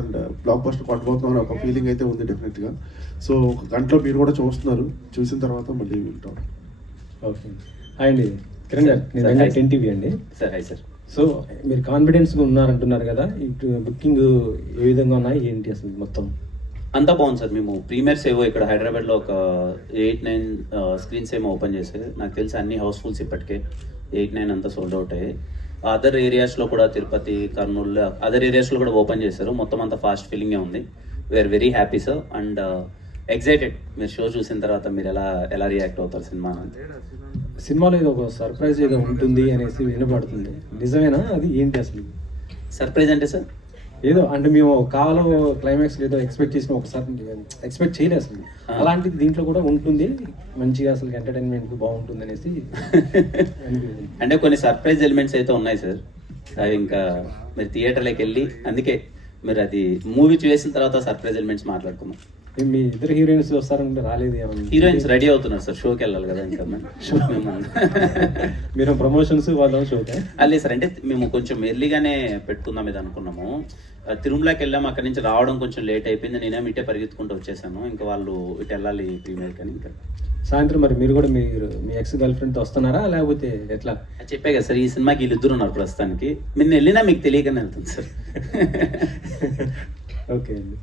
And block buster పడిపోతున్నాం అని ఒక feeling అయితే ఉంది డెఫినెట్గా. సో ఒక గంటలో మీరు కూడా చూస్తున్నారు, చూసిన తర్వాత మళ్ళీ వింటాం. ఓకే. హాయ్ అండి కిరణ్ గారు, నేను 10 టీవీ అండి. Sir hi sir. సో మీరు కాన్ఫిడెన్స్గా ఉన్నారంటున్నారు కదా, ఇటు బుకింగ్ ఏ విధంగా ఉన్నాయి ఏంటి అసలు మొత్తం? అంతా బాగుంది సార్. మేము ప్రీమియర్స్ ఏవో ఇక్కడ హైదరాబాద్లో ఒక 8-9 స్క్రీన్స్ ఏమో ఓపెన్ చేశారు. నాకు తెలిసి అన్ని హౌస్ఫుల్స్ ఇప్పటికే 8-9 అంతా సోల్డ్ అవుట్ అయ్యాయి. అదర్ ఏరియాస్లో కూడా తిరుపతి, కర్నూలు, అదర్ ఏరియాస్లో కూడా ఓపెన్ చేశారు. మొత్తం అంతా ఫాస్ట్ ఫీలింగే ఉంది. We are very happy sir and excited. మీరు షో చూసిన తర్వాత మీరు ఎలా రియాక్ట్ అవుతారు సినిమా? సినిమాలో ఏదో ఒక సర్ప్రైజ్ ఏదో ఉంటుంది అనేసి వినపడుతుంది, నిజమేనా? అది ఏంటి అసలు సర్ప్రైజ్ అంటే సార్? ఏదో అంటే మేము కావాలో క్లైమాక్స్ ఏదో ఎక్స్పెక్ట్ చేసిన ఒకసారి ఎక్స్పెక్ట్ చేయలేదు అసలు. అలాంటిది దీంట్లో కూడా ఉంటుంది, మంచిగా అసలు ఎంటర్టైన్మెంట్ బాగుంటుంది అనేసి అంటే కొన్ని సర్ప్రైజ్ ఎలిమెంట్స్ అయితే ఉన్నాయి సార్. అవి ఇంకా మీరు థియేటర్లోకి వెళ్ళి, అందుకే మీరు అది మూవీ చూసిన తర్వాత సర్ప్రైజ్ ఎలిమెంట్స్ మాట్లాడుకున్నాం. మీ ఇద్దరు హీరోయిన్స్ వస్తారంటే రాలేదు ఏమన్నా? హీరోయిన్స్ రెడీ అవుతున్నారు సార్, షోకి వెళ్ళాలి కదా ఇంకా. మీరు ప్రమోషన్స్ వాళ్ళ షోకే? లేదు సార్, అంటే మేము కొంచెం ఎర్లీగానే పెట్టుకుందాం ఇది అనుకున్నాము. తిరుమలకి వెళ్ళాము, అక్కడి నుంచి రావడం కొంచెం లేట్ అయిపోయింది. నేనేమో ఇటే పరిగెత్తుకుంటూ వచ్చేసాను. ఇంకా వాళ్ళు ఇటు వెళ్ళాలి ప్రీమియర్ కానీ. ఇంకా సాయంత్రం మరి మీరు కూడా మీ ఎక్స్ గర్ల్ ఫ్రెండ్తో వస్తున్నారా లేకపోతే ఎట్లా? చెప్పే కదా సార్, ఈ సినిమాకి వీళ్ళిద్దరు ఉన్నారు ప్రస్తుతానికి. నిన్న వెళ్ళినా మీకు తెలియకనే వెళ్తుంది సార్. ఓకే అండి.